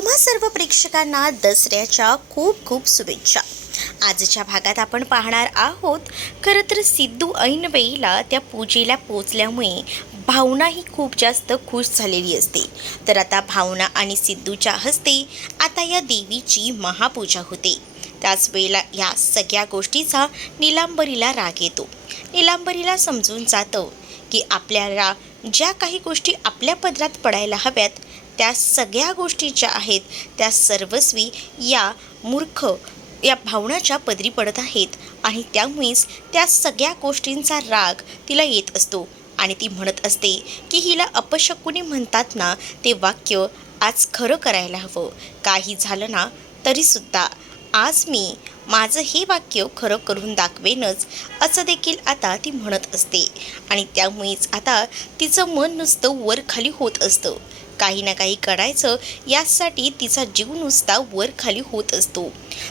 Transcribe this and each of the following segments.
तुम्हा सर्व प्रेक्षकांना दसऱ्याच्या खूप खूप शुभेच्छा। आजच्या भागात आपण पाहणार आहोत खरं तर सिद्धू ऐन वेळेला त्या पूजेला पोचल्यामुळे भावना ही खूप जास्त खुश झालेली असते। तर आता भावना आणि सिद्धूच्या हस्ते आता या देवीची महापूजा होते। त्याच वेळेला या सगळ्या गोष्टीचा नीलांबरीला राग येतो। नीलांबरीला समजून जातं की आपल्याला ज्या काही गोष्टी आपल्या पदरात पडायला हव्यात त्या सगळ्या गोष्टी ज्या आहेत त्या सर्वस्वी या मूर्ख या भावनाच्या पदरी पडत आहेत आणि त्यामुळेच त्या सगळ्या गोष्टींचा राग तिला येत असतो आणि ती म्हणत असते की हिला अपशकुनी म्हणतात ना ते वाक्य आज खरं करायला हवं। काही झालं ना तरीसुद्धा आज मी माझं हे वाक्य खरं करून दाखवेनच असं देखील आता ती म्हणत असते आणि त्यामुळेच आता तिचं मन नुसतं वर खाली होत असतं। काही ना काही करायचं यासाठी तिचा जीव नुसता वर खाली होत असतो।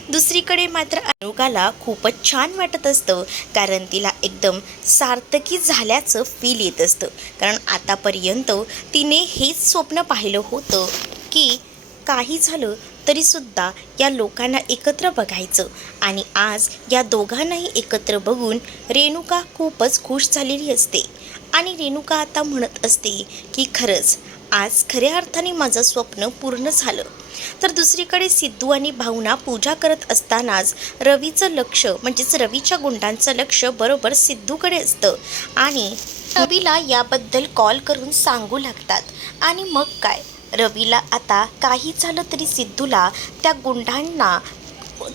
दुसरीकडे मात्र अनुकाला खूपच छान वाटत असतं कारण तिला एकदम सार्थकी झाल्याचं फील येत असतं। कारण आतापर्यंत तिने हेच स्वप्न पाहिलं होतं की काही झालं तरीसुद्धा या लोकांना एकत्र बघायचं आणि आज या दोघांनाही एकत्र बघून रेणुका खूपच खुश झालेली असते आणि रेणुका आता म्हणत असते की खरंच आज खऱ्या अर्थाने माझं स्वप्न पूर्ण झालं। तर दुसरीकडे सिद्धू आणि भावना पूजा करत असतानाच रवीचं लक्ष म्हणजेच रवीच्या गुंडांचं लक्ष बरोबर सिद्धूकडे असतं आणि रवीला याबद्दल कॉल करून सांगू लागतात आणि मग काय रवीला आता काही झालं तरी सिद्धूला त्या गुंडांना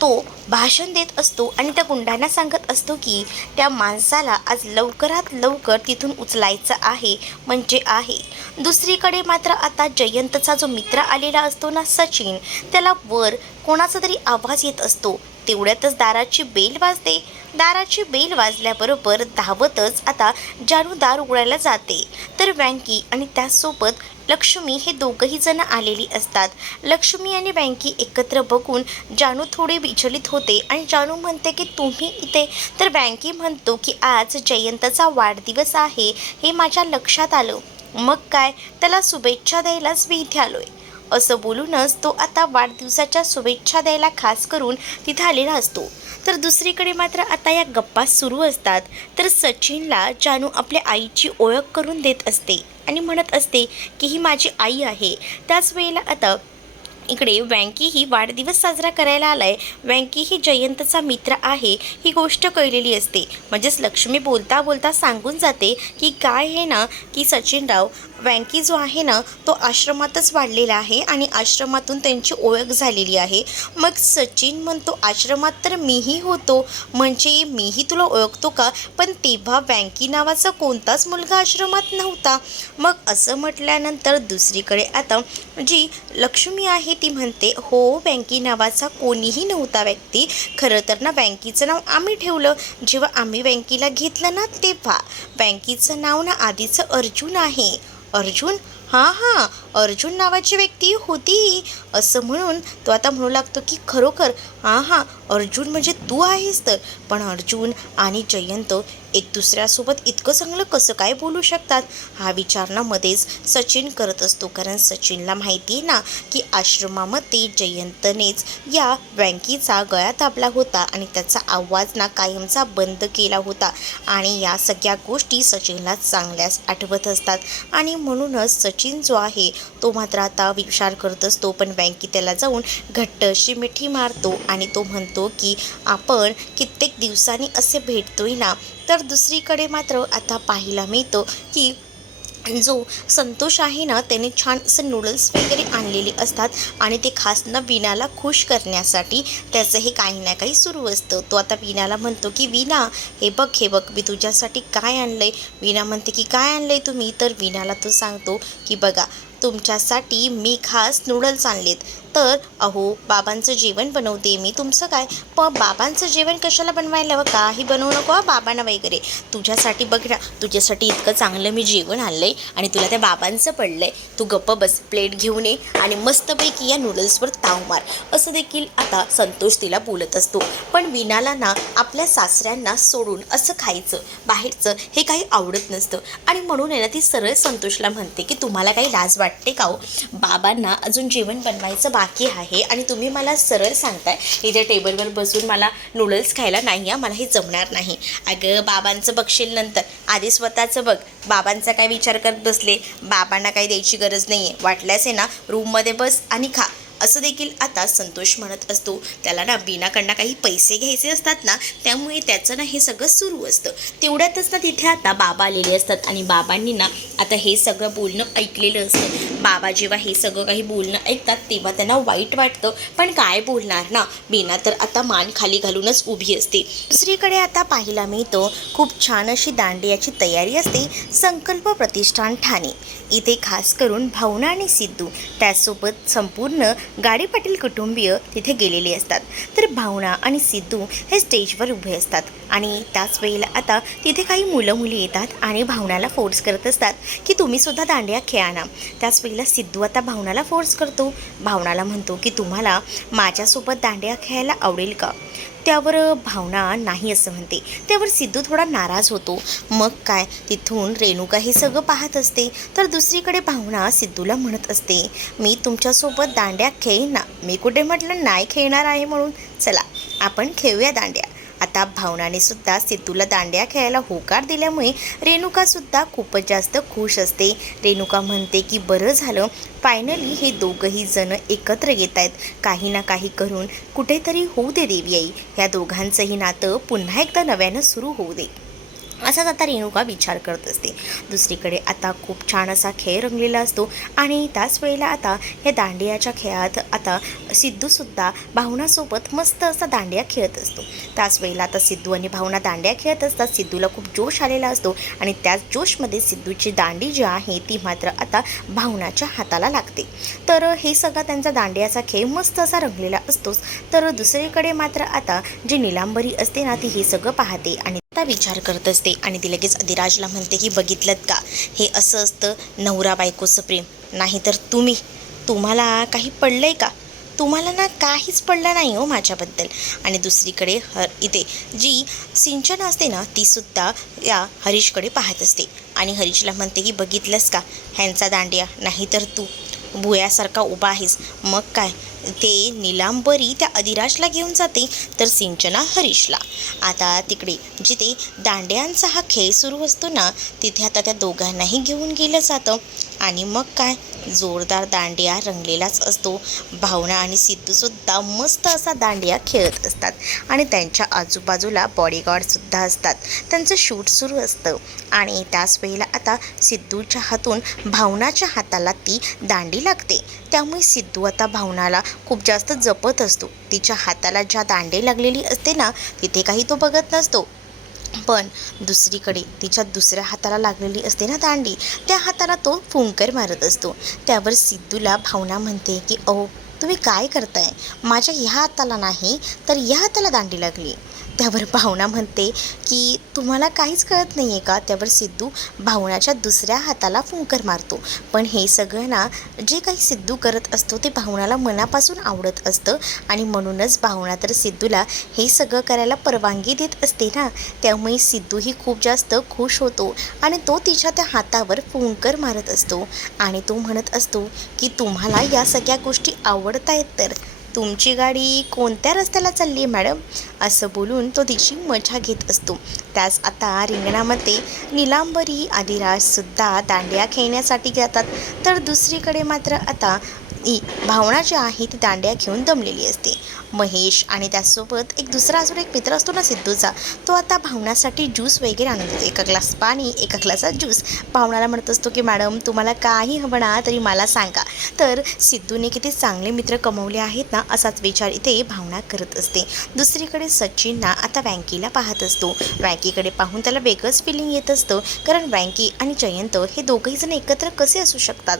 तो भाषण देत असतो आणि त्या गुंडांना सांगत असतो की त्या माणसाला आज लवकरात लवकर तिथून उचलायचं आहे म्हणजे आहे। दुसरीकडे मात्र आता जयंतचा जो मित्र आलेला असतो ना सचिन त्याला वर कोणाचा तरी आवाज येत असतो। तेवढ्यातच दाराची बेल वाजते। दाराची बेल वाजल्याबरोबर धावतच आता जानू दार उघडायला जाते तर वँकी आणि त्यासोबत लक्ष्मी हे दोघंही जण आलेली असतात। लक्ष्मी आणि वँकी एकत्र बघून जानू थोडी विचलित होते आणि जानू म्हणते की तुम्ही इथे। तर वँकी म्हणतो की आज जयंतचा वाढदिवस आहे हे माझ्या लक्षात आलं मग काय त्याला शुभेच्छा द्यायलाच मी इथे आलोय असं बोलूनच तो आता वाढदिवसाच्या शुभेच्छा द्यायला खास करून तिथे आलेला असतो। तर दुसरीकडे मात्र आता या गप्पा सुरू असतात तर सचिनला जानू आपल्या आईची ओळख करून देत असते आणि म्हणत असते की ही माझी आई आहे। त्याच वेळेला आता इकडे वँकी ही वाढदिवस साजरा करायला आलाय। वँकी ही जयंतचा मित्र आहे ही गोष्ट कळलेली असते म्हणजेच लक्ष्मी बोलता बोलता सांगून जाते की काय आहे ना की सचिनराव वँकी जो आहे ना तो आश्रमातच वाढलेला आहे आणि आश्रमातून त्यांची ओळख झालेली आहे। मग सचिन म्हणतो आश्रमात तर मीही होतो म्हणजे मीही तुला ओळखतो का पण तेव्हा वँकी नावाचा कोणताच मुलगा आश्रमात नव्हता। मग असं म्हटल्यानंतर दुसरीकडे आता जी लक्ष्मी आहे ती म्हणते हो वँकी नावाचा कोणीही नव्हता व्यक्ती। खरं तर ना वँकीचं नाव आम्ही ठेवलं जेव्हा आम्ही वँकीला घेतलं ना तेव्हा। वँकीचं नाव ना आधीचं अर्जुन आहे। अर्जुन हां अर्जुन नावाची व्यक्ती होती असं म्हणून तो आता म्हणू लागतो की खरोखर हां अर्जुन म्हणजे तू आहेस तर। पण अर्जुन आणि जयंत एक दुसऱ्यासोबत इतकं चांगलं कसं काय बोलू शकतात हा विचार ना मध्येच सचिन करत असतो कारण सचिनला माहिती आहे ना की आश्रमामध्ये जयंतनेच या वँकीचा गळा दाबला होता आणि त्याचा आवाज ना कायमचा बंद केला होता आणि या सगळ्या गोष्टी सचिनला चांगल्याच आठवत असतात आणि म्हणूनच सचिन जो आहे तो मात्र आता विचार करत असतो पण वँकी त्याला जाऊन घट्ट अशी मिठी मारतो आणि तो म्हणतो की आपण कित्येक दिवसांनी असे भेटतोय ना। तर दुसरीकडे मात्र आता पाहायला मिळतं की जो संतोष आहे ना त्याने छान असं नूडल्स वगैरे आणलेले असतात आणि ते खास ना वीणाला खुश करण्यासाठी त्याचं हे काही ना काही सुरू असतं। तो आता वीणाला म्हणतो की वीणा हे बघ मी तुझ्यासाठी काय आणलंय। वीणा म्हणते की काय आणलंय तुम्ही तर वीणाला तो सांगतो की बघा तुमच्यासाठी मी खास नूडल्स आणलेत। तर अहो बाबांचं जेवण बनवते मी तुमचं काय पण बाबांचं जेवण कशाला बनवायला काही बनवू नको बाबांना वगैरे तुझ्यासाठी बघ ना तुझ्यासाठी इतकं चांगलं मी जेवण आणलंय आणि तुला त्या बाबांचं पडलंय तू गप्प बस प्लेट घेऊन ये आणि मस्तपैकी या नूडल्सवर ताव मार असं देखील आता संतोष तिला बोलत असतो। पण वीणाला ना आपल्या सासऱ्यांना सोडून असं खायचं बाहेरचं हे काही आवडत नसतं आणि म्हणून आहे ना ती सरळ संतोषला म्हणते की तुम्हाला काही लाज वाटते वाटते का हो? बाबांना अजून जेवण बनवायचं बाकी आहे आणि तुम्ही मला सरळ सांगताय इथे टेबलवर बसून मला नूडल्स खायला नाही मला हे जमणार नाही. अगं बाबांचं बघशील नंतर, आधी स्वतःचं बघ. बाबांचा काय विचार करत बसले, बाबांना काही द्यायची गरज नाही आहे. वाटल्यास आहे ना रूममध्ये बस आणि खा, असं देखील आता संतोष म्हणत असतो. त्याला ना बिनाकडनं काही पैसे घ्यायचे असतात ना, त्यामुळे त्याचं ना हे सगळं सुरू असतं. तेवढ्यातच ना तिथे आता बाबा आलेले असतात आणि बाबांनी ना आता हे सगळं बोलणं ऐकलेलं असतं. बाबा जेव्हा हे सगळं काही बोलणं ऐकतात तेव्हा त्यांना वाईट वाटतं, पण काय बोलणार ना, बीना तर आता मान खाली घालूनच उभी असते. दुसरीकडे आता पाहायला मिळतो खूप छान अशी दांडियाची तयारी असते संकल्प प्रतिष्ठान ठाणे. इथे खास करून भावना आणि सिद्धू त्यासोबत संपूर्ण गाडी पाटील कुटुंबीय तिथे गेलेले असतात. तर भावना आणि सिद्धू हे स्टेजवर उभे असतात आणि त्याच वेळेला आता तिथे काही मुलं मुली येतात आणि भावनाला फोर्स करत असतात की तुम्ही सुद्धा दांडिया खेळा ना. त्याच वेळेला सिद्धू आता भावनाला फोर्स करतो. भावनाला म्हणतो की तुम्हाला माझ्यासोबत दांडिया खेळायला आवडेल का? त्यावर भावना नाही असं म्हणते. त्यावर सिद्धू थोडा नाराज होतो. मग काय, तिथून रेणुका हे सगळं पाहत असते. तर दुसरीकडे भावना सिद्धूला म्हणत असते, मी तुमच्यासोबत दांड्या खेळीन ना, मी कुठे म्हटलं नाही खेळणार आहे म्हणून. चला आपण खेळूया दांड्या. आता भावनाने सुद्धा सिद्धूला दांड्या खेळायला होकार दिल्यामुळे रेणुकासुद्धा खूपच जास्त खुश असते. रेणुका म्हणते की बरं झालं, फायनली हे दोघंही जण एकत्र येत आहेत. काही ना काही करून कुठेतरी होऊ दे देवी आई, ह्या दोघांचंही नातं पुन्हा एकदा नव्यानं सुरू होऊ दे, असाच आता रेणुका विचार करत असते. दुसरीकडे आता खूप छान असा खेळ रंगलेला असतो आणि त्याच वेळेला आता या दांडियाच्या खेळात आता सिद्धूसुद्धा भावनासोबत मस्त असा दांडिया खेळत असतो. त्याच वेळेला आता सिद्धू आणि भावना दांडिया खेळत असतात. सिद्धूला खूप जोश आलेला असतो आणि त्याच जोशमध्ये सिद्धूची दांडी जी आहे ती मात्र आता भावनाच्या हाताला लागते. तर हे सगळा त्यांचा दांडियाचा खेळ मस्त असा रंगलेला असतोच. तर दुसरीकडे मात्र आता जी निलांबरी असते ना, ती हे सगळं पाहते आणि आता विचार करत असते आणि ती लगेच अधिराजला म्हणते की बघितलं का, हे असं असतं नवरा बायकोचं प्रेम. नाही तर तुम्हाला काही पडलंय का? तुम्हाला ना काहीच पडलं नाही हो माझ्याबद्दल. आणि दुसरीकडे इथे जी सिंचन असते ना, तीसुद्धा या हरीशकडे पाहत असते आणि हरीशला म्हणते की बघितलंस का, ह्यांचा दांडिया, नाही तर तू भुयासारखा उभा आहेस. मग काय, ते निलांबरी त्या अधिराजला घेऊन जाते तर सिंचना हरीशला. आता तिकडे जिथे दांड्यांचा हा खेळ सुरू असतो ना, तिथे आता त्या दोघांनाही घेऊन गेलं जातं आणि मग काय, जोरदार दांडिया रंगलेलाच असतो. भावना आणि सिद्धूसुद्धा मस्त असा दांडिया खेळत असतात आणि त्यांच्या आजूबाजूला बॉडीगार्डसुद्धा असतात. त्यांचं शूट सुरू असतं आणि त्याच वेळेला आता सिद्धूच्या हातून भावनाच्या हाताला ती दांडी लागते. त्यामुळे सिद्धू आता भावनाला खूप जास्त जपत असतो. तिच्या हाताला ज्या दांडी लागलेली असते ना, तिथे काही तो बघत नसतो, पण दुसरीकडे तिच्या दुसऱ्या हाताला लागलेली असते ना दांडी, त्या हाताला तो फुंकर मारत असतो. त्यावर सिद्धूला भावना म्हणते की अहो तुम्ही काय करताय, माझ्या ह्या हाताला नाही तर या हाताला दांडी लागली. त्यावर भावना म्हणते की तुम्हाला काहीच कळत नाही आहे का? त्यावर सिद्धू भावनाच्या दुसऱ्या हाताला फुंकर मारतो. पण हे सगळं ना, जे काही सिद्धू करत असतो ते भावनाला मनापासून आवडत असतं आणि म्हणूनच भावना तर सिद्धूला हे सगळं करायला परवानगी देत असते ना. त्यामुळे सिद्धूही खूप जास्त खुश होतो आणि तो तिच्या त्या हातावर फुंकर मारत असतो आणि तो म्हणत असतो की तुम्हाला या सगळ्या गोष्टी आवडत आहेत तर तुमची गाडी कोणत्या रस्त्याला चालली आहे मॅडम, असं बोलून तो तिची मजा घेत असतो. त्याच आता रिंगणामध्ये निलांबरी अधिराजसुद्धा दांडिया खेळण्यासाठी जातात. तर दुसरीकडे मात्र आता ही भावना जी आहे ती दांड्या घेऊन दमलेली असते. महेश आणि त्याचसोबत एक दुसरा अजून एक मित्र असतो ना सिद्धूचा, तो आता भावनासाठी ज्यूस वगैरे आणून देतो. एका ग्लास पाणी, एका ग्लासात ज्यूस. भावनाला म्हणत असतो की मॅडम तुम्हाला काही हवं ना तरी मला सांगा. तर सिद्धूने किती चांगले मित्र कमवले आहेत ना, असाच विचार इथे भावना करत असते. दुसरीकडे सचिन ना आता वँकीला पाहत असतो. वँकीकडे पाहून त्याला वेगळंच फिलिंग येत असतं, कारण वँकी आणि जयंत हे दोघंही जण एकत्र कसे असू शकतात.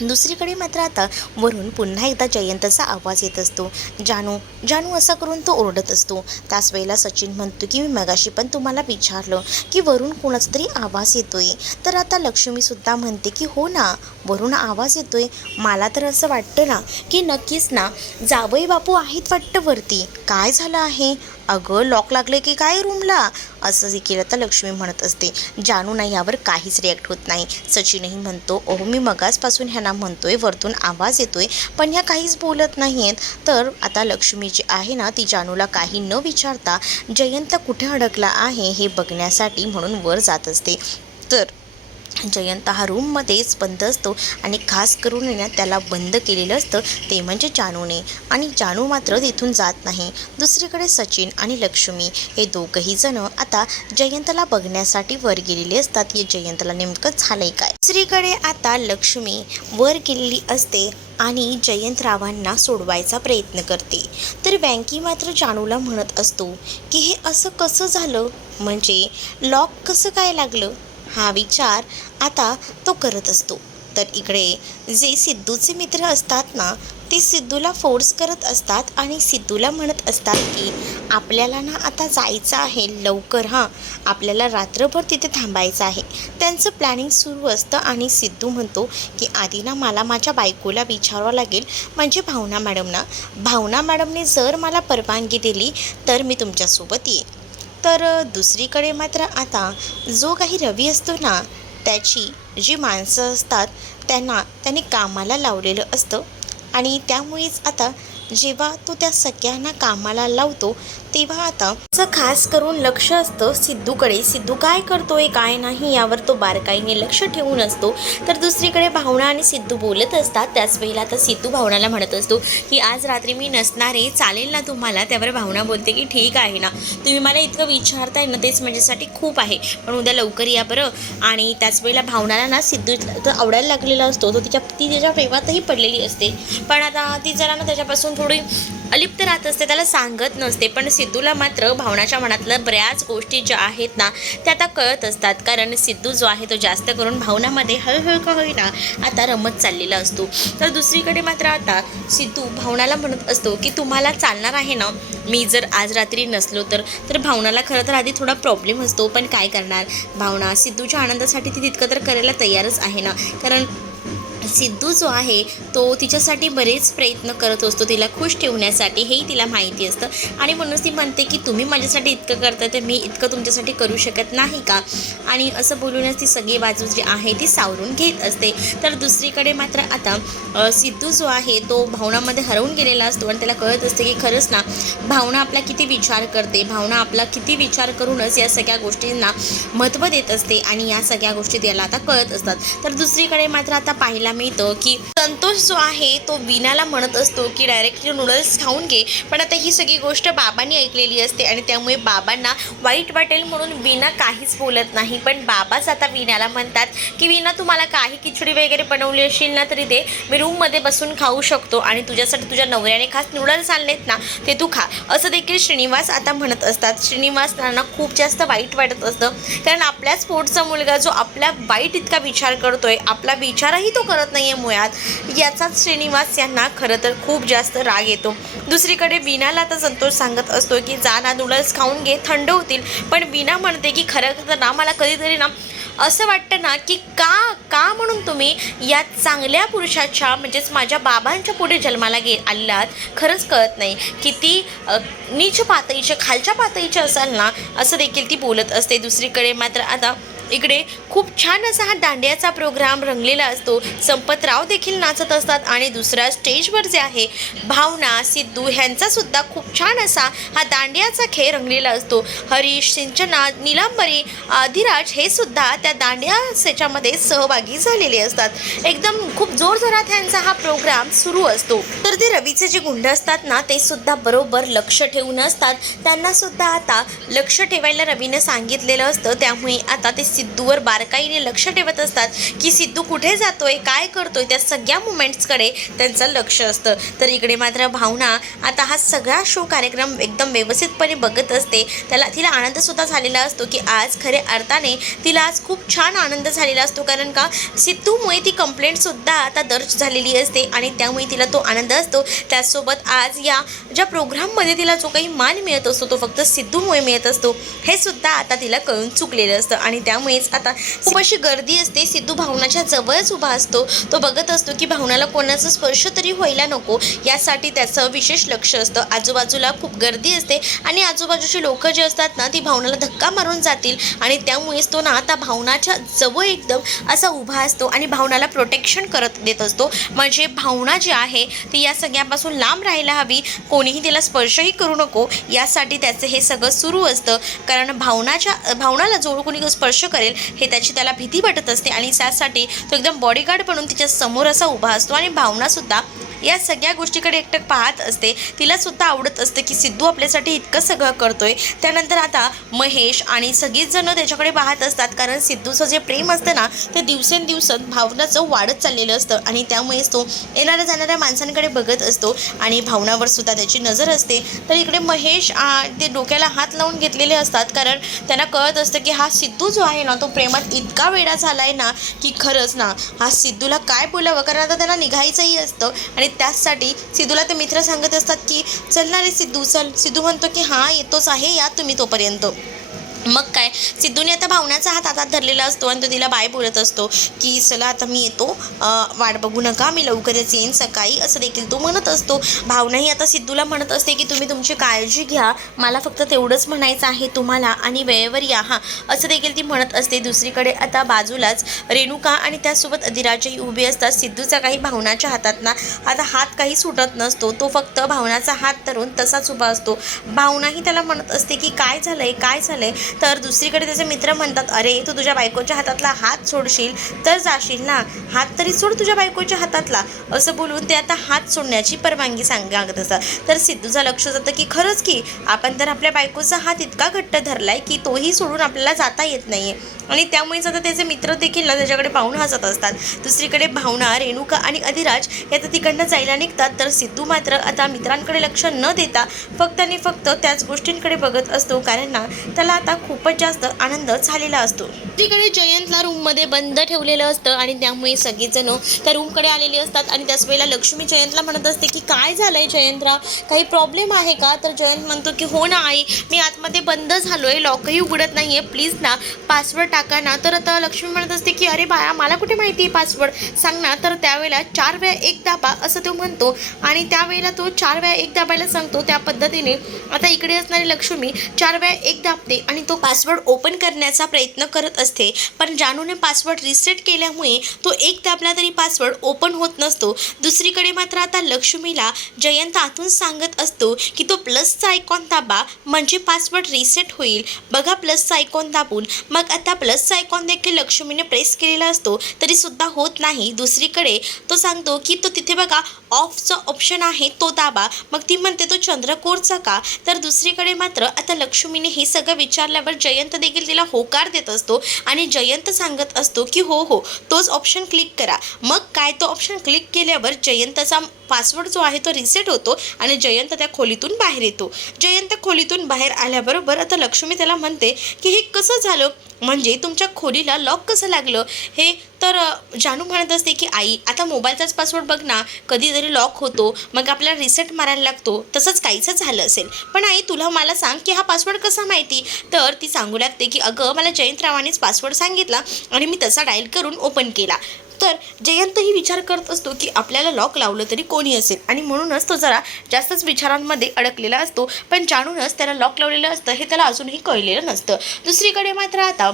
दुसरीकडे मात्र आता वरून पुन्हा एकदा जयंतचा आवाज येत असतो. जानू जानू असा करून तो ओरडत असतो. त्याच वेळेला सचिन म्हणतो की मी मगाशी पण तुम्हाला विचारलं की वरून कोणाचा तरी आवाज येतोय. तर आता लक्ष्मीसुद्धा म्हणते की हो ना, वरून आवाज येतोय. मला तर असं वाटतं ना की नक्कीच ना जावई बापू आहेत वाटतं वरती. काय झालं आहे, अगं लॉक लागले की काय रूमला, असं जे केलं तर लक्ष्मी म्हणत असते. जानू ना यावर काहीच रिॲक्ट होत नाही. सचिनही म्हणतो ओहो मी मगासपासून ह्यांना ना म्हणतोय, वरतून आवाज येतोय, पण ह्या काहीच बोलत नाही आहेत. तर आता लक्ष्मी जी आहे ना ती जानूला काही न विचारता जयंत कुठे अडकला आहे हे बघण्यासाठी म्हणून वर जात असते. तर जयंत हा रूममध्येच बंद असतो आणि खास करून ना त्याला बंद केलेलं असतं ते म्हणजे जानूने. आणि जानू मात्र तिथून जात नाही. दुसरीकडे सचिन आणि लक्ष्मी हे दोघंही जण आता जयंतला बघण्यासाठी वर गेलेले असतात की जयंतला नेमकं झालंय काय. दुसरीकडे आता लक्ष्मी वर गेलेली असते आणि जयंतरावांना सोडवायचा प्रयत्न करते. तर वँकी मात्र जानूला म्हणत असतो की हे असं कसं झालं, म्हणजे लॉक कसं काय लागलं, हा विचार आता तो करत असतो. तर इकडे जे सिद्धूचे मित्र असतात ना ते सिद्धूला फोर्स करत असतात आणि सिद्धूला म्हणत असतात की आपल्याला ना आता जायचं आहे लवकर, हां आपल्याला रात्रभर तिथे थांबायचं आहे. त्यांचं प्लॅनिंग सुरू असतं आणि सिद्धू म्हणतो की आधी ना मला माझ्या बायकोला विचारावं लागेल, म्हणजे भावना मॅडमने जर मला परवानगी दिली तर मी तुमच्यासोबत येईन. तर दुसरीकडे मात्र आता जो काही रवी असतो ना त्याची जी माणसं असतात त्याने कामाला लावलेलं असतं आणि त्यामुळेच आता जेव्हा तो त्या सगळ्यांना कामाला लावतो तेव्हा आता त्याचं खास करून लक्ष असतं सिद्धूकडे. सिद्धू काय करतोय काय नाही यावर तो बारकाईने लक्ष ठेवून असतो. तर दुसरीकडे भावना आणि सिद्धू बोलत असतात. त्याच वेळेला आता सिद्धू भावनाला म्हणत असतो की आज रात्री मी नसणार आहे, चालेल ना तुम्हाला. त्यावर भावना बोलते की ठीक आहे ना, तुम्ही मला इतकं विचारताय ना तेच माझ्यासाठी खूप आहे, पण उद्या लवकर या बरं. आणि त्याच वेळेला भावनाला ना सिद्धू तो आवडायला लागलेला असतो. ती त्याच्या प्रेमातही पडलेली असते, पण आता ती जरा ना त्याच्यापासून थोडी अलिप्त राहत असते, त्याला सांगत नसते. पण सिद्धूला मात्र भावनाच्या मनातल्या बऱ्याच गोष्टी ज्या आहेत ना त्या आता कळत असतात, कारण सिद्धू जो आहे तो जास्त करून भावनामध्ये हळूहळू का होईना आता रमत चाललेला असतो. तर दुसरीकडे मात्र आता सिद्धू भावनाला म्हणत असतो की तुम्हाला चालणार आहे ना मी जर आज रात्री नसलो तर भावनाला खरं तर आधी थोडा प्रॉब्लेम असतो, पण काय करणार, भावना सिद्धूच्या आनंदासाठी ती तितकं तर करायला तयारच आहे ना. कारण सिद्धू जो आहे तो तिच्यासाठी बरेच प्रयत्न करत असतो तिला खुश ठेवण्यासाठी, हेही तिला माहिती असतं. आणि म्हणूनच ती म्हणते की तुम्ही माझ्यासाठी इतकं करता तर मी इतकं तुमच्यासाठी करू शकत नाही का. आणि असं बोलूनच ती सगळी बाजू जी आहे ती सावरून घेत असते. तर दुसरीकडे मात्र आता सिद्धू जो आहे तो भावनामध्ये हरवून गेलेला असतो आणि त्याला कळत असते की खरंच ना भावना आपला किती विचार करते, भावना आपला किती विचार करूनच या सगळ्या गोष्टींना महत्त्व देत असते आणि या सगळ्या गोष्टी त्याला आता कळत असतात. तर दुसरीकडे मात्र आता पाहायला मिळतं की संतोष जो आहे तो वीणाला म्हणत असतो की डायरेक्टली नूडल्स खाऊन घे, पण आता ही सगळी गोष्ट बाबांनी ऐकलेली असते आणि त्यामुळे बाबांना वाईट वाटेल म्हणून वीणा काहीच बोलत नाही. पण बाबाच आता वीणाला म्हणतात की वीणा तुम्हाला काही खिचडी वगैरे बनवली असेल ना तरी दे, मी रूममध्ये बसून खाऊ शकतो आणि तुझ्यासाठी तुझ्या नवऱ्याने खास नूडल्स आणलेत ना ते तू खा, असं देखील श्रीनिवास आता म्हणत असतात. श्रीनिवासांना खूप जास्त वाईट वाटत असतं, कारण आपल्याच पोटचा मुलगा जो आपला वाईट इतका विचार करतोय, आपला विचारही तो करत नाही आहे मुळात, याचाच श्रीनिवास यांना खरं तर खूप जास्त राग येतो. दुसरीकडे वीणाला आता संतोष सांगत असतो की जा ना नूडल्स खाऊन घे, थंड होतील. पण वीणा म्हणते की खरं तर ना मला कधीतरी ना असं वाटतं ना की का म्हणून तुम्ही या चांगल्या पुरुषाच्या म्हणजेच माझ्या बाबांच्या पुढे जन्माला आलात, खरंच कळत नाही. किती नीच पातळीचे खालच्या पातळीचे असाल ना, असं देखील ती बोलत असते. दुसरीकडे मात्र आता इकडे खूप छान असा हा दांडियाचा प्रोग्राम रंगलेला असतो. संपतराव देखील नाचत असतात आणि दुसऱ्या स्टेजवर जे आहे भावना सिद्धू ह्यांचासुद्धा खूप छान असा हा दांडियाचा खेळ रंगलेला असतो. हरीश, सिंचना, नीलांबरी, अधिराज हे सुद्धा त्या दांडिया याच्यामध्ये सहभागी झालेले असतात. एकदम खूप जोरजोरात ह्यांचा हा प्रोग्राम सुरू असतो. तर ते रवीचे जे गुंड असतात ना ते सुद्धा बरोबर लक्ष ठेवून असतात. त्यांना सुद्धा आता लक्ष ठेवायला रवीने सांगितलेलं असतं, त्यामुळे आता ते सिद्धूवर बारकाईने लक्ष ठेवत असतात की सिद्धू कुठे जातोय, काय करतोय, त्या सगळ्या मुमेंट्सकडे त्यांचं लक्ष असतं. तर इकडे मात्र भावना आता हा सगळा शो कार्यक्रम एकदम व्यवस्थितपणे बघत असते. तिला आनंदसुद्धा झालेला असतो की आज खऱ्या अर्थाने तिला आज खूप छान आनंद झालेला असतो, कारण का सिद्धूमुळे ती कंप्लेंटसुद्धा आता दर्ज झालेली असते आणि त्यामुळे तिला तो आनंद असतो. त्याचसोबत आज या ज्या प्रोग्राममध्ये तिला जो काही मान मिळत असतो तो फक्त सिद्धूमुळे मिळत असतो, हे सुद्धा आता तिला कळून चुकलेलं असतं आणि त्यामुळे त्यामुळेच आता खूप अशी गर्दी असते. सिद्धू भावनाच्या जवळच उभा असतो. तो बघत असतो की भावनाला कोणाचा स्पर्श तरी व्हायला नको, यासाठी त्याचं विशेष लक्ष असतं. आजूबाजूला खूप गर्दी असते आणि आजूबाजूची लोक जे असतात ना ती भावनाला धक्का मारून जातील आणि त्यामुळेच तो ना आता भावनाच्या जवळ एकदम असा उभा असतो आणि भावनाला प्रोटेक्शन करत देत असतो. म्हणजे भावना जी आहे ती या सगळ्यापासून लांब राहायला हवी, कोणीही तिला स्पर्शही करू नको, यासाठी त्याचं हे सगळं सुरू असतं. कारण भावनाला जो कोणी स्पर्श करेल हे त्याला भीती वाटत असते आणि त्यासाठी तो एकदम बॉडीगार्ड बनून तिच्या समोर असा उभा असतो. आणि भावनासुद्धा या सगळ्या गोष्टीकडे एकटक पाहत असते. तिलासुद्धा आवडत असते की सिद्धू आपल्यासाठी इतकं सगळं करतोय. त्यानंतर आता महेश आणि सगळीच जणं त्याच्याकडे पाहत असतात, कारण सिद्धूचं जे प्रेम असतं ना ते दिवसेंदिवस भावनाचं वाढत चाललेलं असतं आणि त्यामुळेच तो येणाऱ्या जाणाऱ्या माणसांकडे बघत असतो आणि भावनावर सुद्धा त्याची नजर असते. तर इकडे महेश ते डोक्याला हात लावून घेतलेले असतात, कारण त्यांना कळत असतं की हा सिद्धू जो आहे ना तो प्रेमात इतका वेडा झाला आहे ना की खरंच ना हा सिद्धूला काय बोलावं, कारण आता त्यांना निघायचंही असतं. आणि त्याचसाठी सिद्धूला ते मित्र सांगत असतात की चल ना रे सिद्धू चल. सिद्धू म्हणतो की हां येतोच आहे, या तुम्ही तोपर्यंत. मग काय, सिद्धूने आता भावनाचा हात हातात धरलेला असतो आणि तो तिला बाय बोलत असतो की चला आता मी येतो, वाट बघू नका, मी लवकरच येईन सकाळी, असं देखील तो म्हणत असतो. भावनाही आता सिद्धूला म्हणत असते की तुम्ही तुमची काळजी घ्या, मला फक्त तेवढंच म्हणायचं आहे तुम्हाला आणि वेळेवर या हां, असं देखील ती म्हणत असते. दुसरीकडे आता बाजूलाच रेणुका आणि त्यासोबत अधिराजही उभे असतात. सिद्धूचा काही भावनाच्या हातात ना आता हात काही सुटत नसतो, तो फक्त भावनाचा हात धरून तसाच उभा असतो. भावनाही त्याला म्हणत असते की काय झालंय काय झालंय. तर दुसरीकडे त्याचे मित्र म्हणतात अरे तू तुझ्या बायकोच्या हातातला हात सोडशील तर जाशील ना, हात तरी सोड तुझ्या बायकोच्या हातातला, असं बोलून ते आता हात सोडण्याची परवानगी सांगत असतात. तर सिद्धूचं लक्ष जातं की खरंच की आपण तर आपल्या बायकोचा हात इतका घट्ट धरलाय की तोही सोडून आपल्याला जाता येत नाहीये. आणि त्यामुळेच आता त्याचे मित्र देखील ना त्याच्याकडे पाहून हसत असतात. दुसरीकडे भावना, रेणुका आणि अधिराज हे आता तिकडनं जायला निघतात. तर सिद्धू मात्र आता मित्रांकडे लक्ष न देता फक्त आणि फक्त त्याच गोष्टींकडे बघत असतो, कारण ना त्याला आता खूपच जास्त आनंद झालेला असतो. दुसरीकडे जयंतला रूममध्ये बंद ठेवलेलं असतं आणि त्यामुळे सगळेजण त्या रूमकडे आलेले असतात. आणि त्याच वेळेला लक्ष्मी जयंतला म्हणत असते की काय झालंय जयंतराव, काही प्रॉब्लेम आहे का. तर जयंत म्हणतो की हो ना आई, मी आतमध्ये बंद झालोय, लॉकही उघडत नाहीये, प्लीज ना पासवर्ड टाका ना. तर आता लक्ष्मी म्हणत असते की अरे बाळा मला कुठे माहिती आहे पासवर्ड, सांग ना. तर त्यावेळेला 4 वेळा 1 दाबा असं तो म्हणतो आणि त्यावेळेला तो 4 वेळा 1 दाबायला सांगतो. त्या पद्धतीने आता इकडे असणारी लक्ष्मी 4 वेळा 1 दाबते आणि तो पासवर्ड ओपन करण्याचा प्रयत्न करत असते. पण जानूने पासवर्ड रिसेट केल्यामुळे तो 1 दाबला तरी पासवर्ड ओपन होत नसतो. दुसरीकडे मात्र आता लक्ष्मीला जयंत आतून सांगत असतो की तो प्लसचा आयकॉन दाबा म्हणजे पासवर्ड रिसेट होईल. बघा प्लसचा आयकॉन दाबून. मग आता प्लसचा आयकॉन देखील लक्ष्मीने प्रेस केलेला असतो तरी सुद्धा होत नाही. दुसरीकडे तो सांगतो की तो तिथे बघा ऑफचा ऑप्शन आहे तो दाबा. मग ती म्हणते तो चंद्रकोरचा का. तर दुसरीकडे मात्र आता लक्ष्मीने हे सगळं विचारल्यावर जयंत देखील तिला होकार देत असतो आणि जयंत सांगत असतो की हो हो तोच ऑप्शन क्लिक करा. मग काय, तो ऑप्शन क्लिक केल्यावर जयंतचा पासवर्ड जो आहे तो रिसेट होतो आणि जयंत त्या खोलीतून बाहेर येतो. जयंत खोलीतून बाहेर आल्याबरोबर आता लक्ष्मी त्याला म्हणते की हे कसं झालं, म्हणजे तुमच्या खोलीला लॉक कसं लागलं हे. तर जानू म्हणत असते की आई आता मोबाईलचाच पासवर्ड बघ ना, कधीतरी लॉक होतो मग आपल्याला रिसेट मारायला लागतो, तसंच काहीच झालं असेल. पण आई तुला मला सांग की हा पासवर्ड कसा माहिती. तर ती सांगू लागते की अगं मला जयंतरावानेच पासवर्ड सांगितला आणि मी तसा डायल करून ओपन केला. तर जयंतही विचार करत असतो की आपल्याला लॉक लावलं तरी कोणी असेल आणि म्हणूनच तो जरा जास्तच विचारांमध्ये अडकलेला असतो. पण जानूनच त्याला लॉक लावलेलं असतं हे त्याला अजूनही कळलेलं नसतं. दुसरीकडे मात्र आता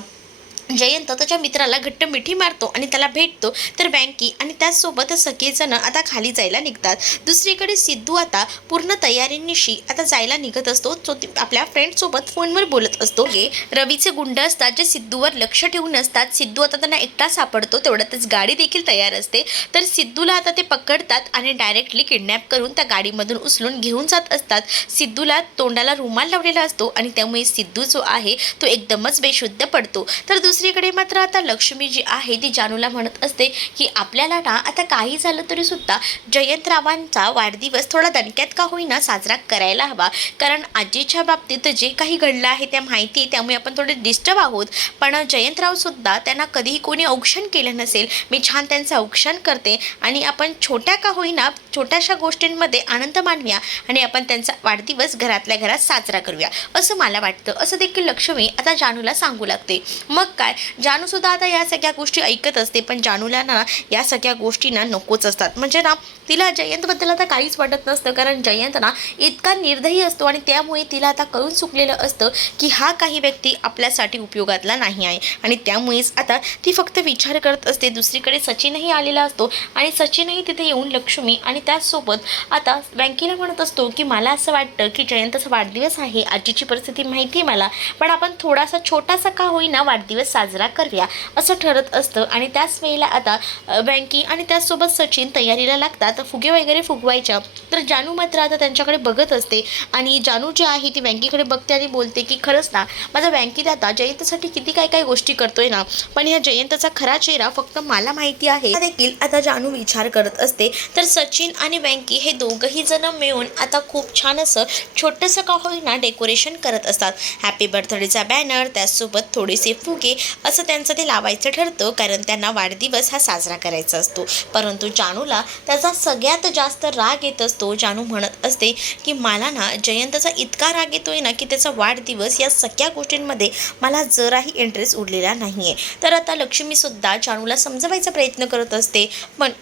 जयंत त्याच्या मित्राला घट्ट मिठी मारतो आणि त्याला भेटतो. तर बँकी आणि त्याचसोबत सगळेजण आता खाली जायला निघतात. दुसरीकडे सिद्धू आता पूर्ण तयारीनिशी आता जायला निघत असतो. तो आपल्या फ्रेंडसोबत फोनवर बोलत असतो. हे रवीचे गुंड असतात जे सिद्धूवर लक्ष ठेवून असतात. सिद्धू आता त्यांना एकटा सापडतो, तेवढ्यातच गाडी देखील तयार असते. तर सिद्धूला आता ते पकडतात आणि डायरेक्टली किडनॅप करून त्या गाडीमधून उचलून घेऊन जात असतात. सिद्धूला तोंडाला रुमाल लावलेला असतो आणि त्यामुळे सिद्धू जो आहे तो एकदमच बेशुद्ध पडतो. तर दुसरीकडे मात्र आता लक्ष्मी जी आहे ती जानूला म्हणत असते की आपल्याला ना आता काही झालं तरी सुद्धा जयंतरावांचा वाढदिवस थोडा दणक्यात का होईना साजरा करायला हवा, कारण आजीच्या बाबतीत जे काही घडलं आहे त्या माहिती आहे, त्यामुळे आपण थोडे डिस्टर्ब आहोत. पण जयंतराव सुद्धा त्यांना कधीही कोणी औक्षण केलं नसेल, मी छान त्यांचं औक्षण करते आणि आपण छोट्या का होईना छोट्याशा गोष्टींमध्ये आनंद मानूया आणि आपण त्यांचा वाढदिवस घरातल्या घरात साजरा करूया असं मला वाटतं, असं देखील लक्ष्मी आता जानूला सांगू लागते. मग काय, जानूसुद्धा आता या सगळ्या गोष्टी ऐकत असते, पण जानूला ना या सगळ्या गोष्टी ना नकोच असतात. म्हणजे ना तिला जयंतबद्दल आता काहीच वाटत नसतं, कारण जयंत ना इतका निर्दयी असतो आणि त्यामुळे तिला आता कळून चुकलेलं असतं की हा काही व्यक्ती आपल्यासाठी उपयोगातला नाही आहे. आणि त्यामुळेच आता ती फक्त विचार करत असते. दुसरीकडे सचिनही आलेला असतो आणि सचिनही तिथे येऊन लक्ष्मी आणि त्याचसोबत आता बँकेला म्हणत असतो की मला असं वाटतं की जयंतचा वाढदिवस आहे, आजीची परिस्थिती माहिती आहे मला, पण आपण थोडासा छोटासा का होईना वाढदिवस साजरा करूया असं ठरत असतं. आणि त्याच वेळेला आता बँकी आणि त्याचसोबत सचिन तयारीला लागतात फुगे वगैरे फुगवायच्या. तर जानू मात्र आता त्यांच्याकडे बघत असते आणि जानू जी आहे ती बँकेकडे बघते आणि बोलते की खरंच ना माझा बँकेत आता जयंतसाठी किती काय काय गोष्टी करतोय ना, पण ह्या जयंतचा खरा चेहरा फक्त मला माहिती आहे देखील आता जानू विचार करत असते. तर सचिन आणि बँकी हे दोघंही जण मिळून आता खूप छान असं छोटंसं का होईना डेकोरेशन करत असतात. हॅपी बर्थडेचा बॅनर, त्याचसोबत थोडेसे फुगे असं त्यांचं ते लावायचं ठरतं, कारण त्यांना वाढदिवस हा साजरा करायचा असतो. परंतु जानूला त्याचा सगळ्यात जास्त राग येत असतो. जानू म्हणत असते की मला ना जयंतचा इतका राग येतोय ना की त्याचा वाढदिवस या सगळ्या गोष्टींमध्ये मला जराही इंटरेस्ट उरलेला नाही आहे. तर आता लक्ष्मीसुद्धा जानूला समजवायचा प्रयत्न करत असते, पण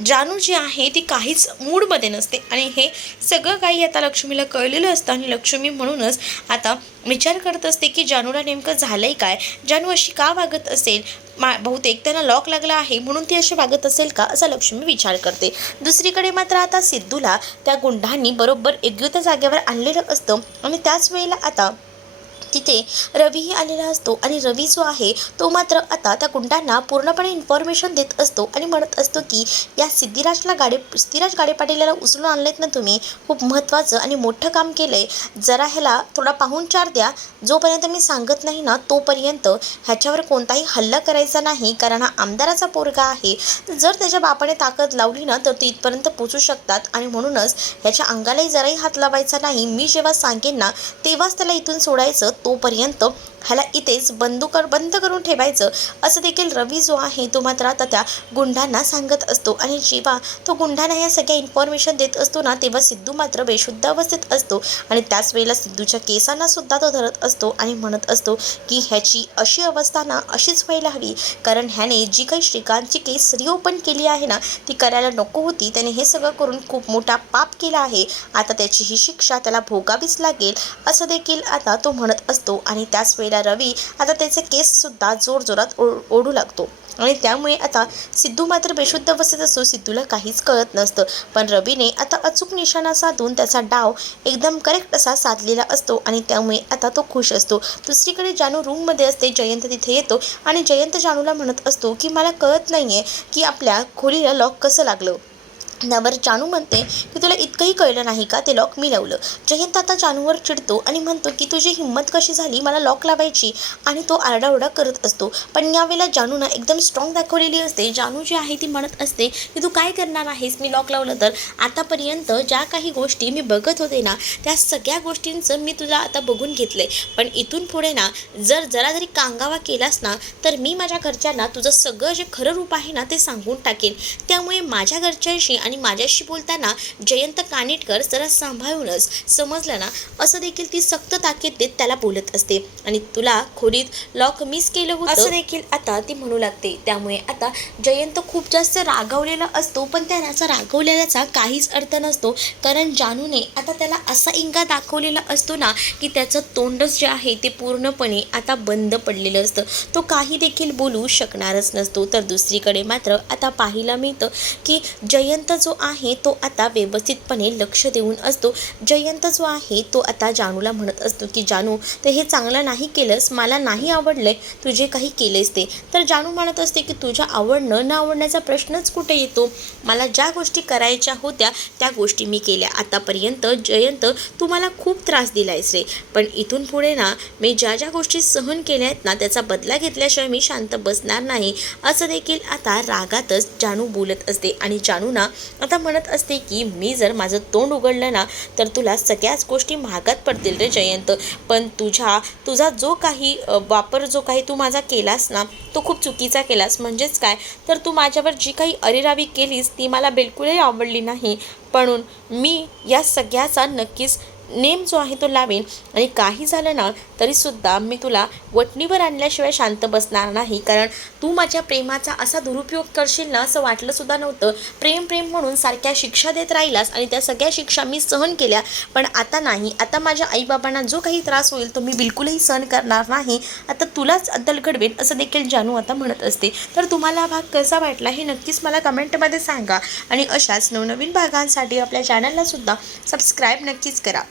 जानू जी आहे ती काहीच मूडमध्ये नसते आणि हे सगळं काही आता लक्ष्मीला कळलेलं असतं. आणि लक्ष्मी म्हणूनच आता विचार करत असते की जानूला नेमकं झालंय काय, जानू अशी का वागत असेल, बहुतेक त्यांना लॉक लागला आहे म्हणून ती अशी वागत असेल का, असा लक्ष्मी विचार करते. दुसरीकडे मात्र आता सिद्धूला त्या गुंडांनी बरोबर योग्य त्या जागेवर आणलेलं असतं आणि त्याच वेळेला आता तिथे रवीही आलेला असतो. आणि रवी जो आहे तो मात्र आता त्या गुंडांना पूर्णपणे इन्फॉर्मेशन देत असतो आणि म्हणत असतो की या सिद्धिराज गाडे पाटील याला उचलून आणलेत ना तुम्ही, खूप महत्त्वाचं आणि मोठं काम केलं आहे, जरा ह्याला थोडा पाहुणचार द्या, जोपर्यंत मी सांगत नाही ना तोपर्यंत ह्याच्यावर कोणताही हल्ला करायचा नाही, कारण हा आमदाराचा पोरगा आहे, जर त्याच्या बापाने ताकद लावली ना तर ते इथपर्यंत पोचू शकतात आणि म्हणूनच ह्याच्या अंगालाही जराही हात लावायचा नाही, मी जेव्हा सांगेन ना तेव्हाच त्याला इथून सोडायचं, तोपर्यंत ह्याला इथेच बंद करून ठेवायचं, असं देखील रवी जो आहे तो मात्र आता त्या गुंडांना सांगत असतो. आणि जेव्हा तो गुंडांना या सगळ्या इन्फॉर्मेशन देत असतो ना तेव्हा सिद्धू मात्र बेशुद्ध अवस्थेत असतो आणि त्याच वेळेला सिद्धूच्या केसांना सुद्धा तो धरत असतो आणि म्हणत असतो की ह्याची अशी अवस्था ना अशीच व्हायला हवी, कारण ह्याने जी काही श्रीकांतची केस रिओपन केली आहे ना ती करायला नको होती, त्याने हे सगळं करून खूप मोठा पाप केला आहे, आता त्याची ही शिक्षा त्याला भोगावीच लागेल, असं देखील आता तो म्हणत असतो. आणि त्याच वेळेला रवी आता त्याचे केससुद्धा जोरजोरात ओढू लागतो आणि त्यामुळे आता सिद्धू मात्र बेशुद्ध अवस्थेत असतो. सिद्धूला काहीच कळत नसतं, पण रवीने आता अचूक निशाणा साधून त्याचा डाव एकदम करेक्ट असा साधलेला असतो आणि त्यामुळे आता तो खुश असतो. दुसरीकडे जानू रूममध्ये असते, जयंत तिथे येतो आणि जयंत जानूला म्हणत असतो की मला कळत नाही आहे की आपल्या खोलीला लॉक कसं लागलं. त्यावर जानू म्हणते की तुला इतकंही कळलं नाही का, ते लॉक मी लावलं. जयंत आता जानूवर चिडतो आणि म्हणतो की तुझी हिंमत कशी झाली मला लॉक लावायची, आणि तो आरडाओरडा करत असतो. पण यावेळेला जानूनं एकदम स्ट्रॉंग दाखवलेली असते. जानू जी आहे ती म्हणत असते की तू काय करणार आहेस मी लॉक लावलं तर, आतापर्यंत ज्या काही गोष्टी मी बघत होते ना त्या सगळ्या गोष्टींचं मी तुला आता बघून घेतलंय, पण इथून पुढे ना जर जरा जरी कांगावा केलास ना तर मी माझ्या घरच्यांना तुझं सगळं जे खरं रूप आहे ना ते सांगून टाकेन. त्यामुळे माझ्या घरच्यांशी आणि माझ्याशी बोलताना जयंत कानिटकर जरा सांभाळूनच, समजलं ना, असं देखील ती सक्त ताकीद देत त्याला बोलत असते. आणि तुला खोलीत लॉक मिस केलं होतं असं देखील आता ती म्हणू लागते. त्यामुळे आता जयंत खूप जास्त रागावलेला असतो, पण त्याचा रागवलेल्याचा काहीच अर्थ नसतो, कारण जानूने आता त्याला असा इंगा दाखवलेला असतो ना की त्याचं तोंडच जे आहे ते पूर्णपणे आता बंद पडलेलं असतं, तो काही देखील बोलू शकणारच नसतो. तर दुसरीकडे मात्र आता पाहायला मिळतं की जयंत जो आहे तो आता व्यवस्थितपणे लक्ष देऊन असतो. जयंत जो आहे तो आता जानूला म्हणत असतो की जानू ते हे चांगलं नाही केलंस, मला नाही आवडलंय तू जे काही केलेस ते. तर जानू म्हणत असते की तुझ्या आवडणं न आवडण्याचा प्रश्नच कुठे येतो, मला ज्या गोष्टी करायच्या होत्या त्या गोष्टी मी केल्या. आतापर्यंत जयंत तू मला खूप त्रास दिलायस रे, पण इथून पुढे ना मी ज्या ज्या गोष्टी सहन केल्या आहेत ना त्याचा बदला घेतल्याशिवाय मी शांत बसणार नाही, असं देखील आता रागातच जानू बोलत असते. आणि जानू ना आता म्हणत असते की मी जर माझं तोंड उघडलं ना तर तुला सगळ्याच गोष्टी महागात पडतील रे जयंत, पण तुझा जो काही वापर जो काही तू माझा केलास ना तो खूप चुकीचा केलास. म्हणजेच काय तर तू माझ्यावर जी काही अरेरावी केलीस ती मला बिलकुलही आवडली नाही, म्हणून मी या सगळ्याचा नक्कीच नेम जो आहे तो लावेन आणि काही झालं ना तरीसुद्धा मी तुला वटणीवर आणल्याशिवाय शांत बसणार नाही. कारण तू माझ्या प्रेमाचा असा दुरुपयोग करशील ना असं वाटलंसुद्धा नव्हतं. प्रेम प्रेम म्हणून सारख्या शिक्षा देत राहिलास आणि त्या सगळ्या शिक्षा मी सहन केल्या, पण आता नाही. आता माझ्या आईबाबांना जो काही त्रास होईल तो मी बिलकुलही सहन करणार नाही. आता तुलाच अद्दल घडवेन असं देखील जानू आता म्हणत असते. तर तुम्हाला हा भाग कसा वाटला हे नक्कीच मला कमेंटमध्ये सांगा आणि अशाच नवनवीन भागांसाठी आपल्या चॅनलला सुद्धा सबस्क्राईब नक्कीच करा.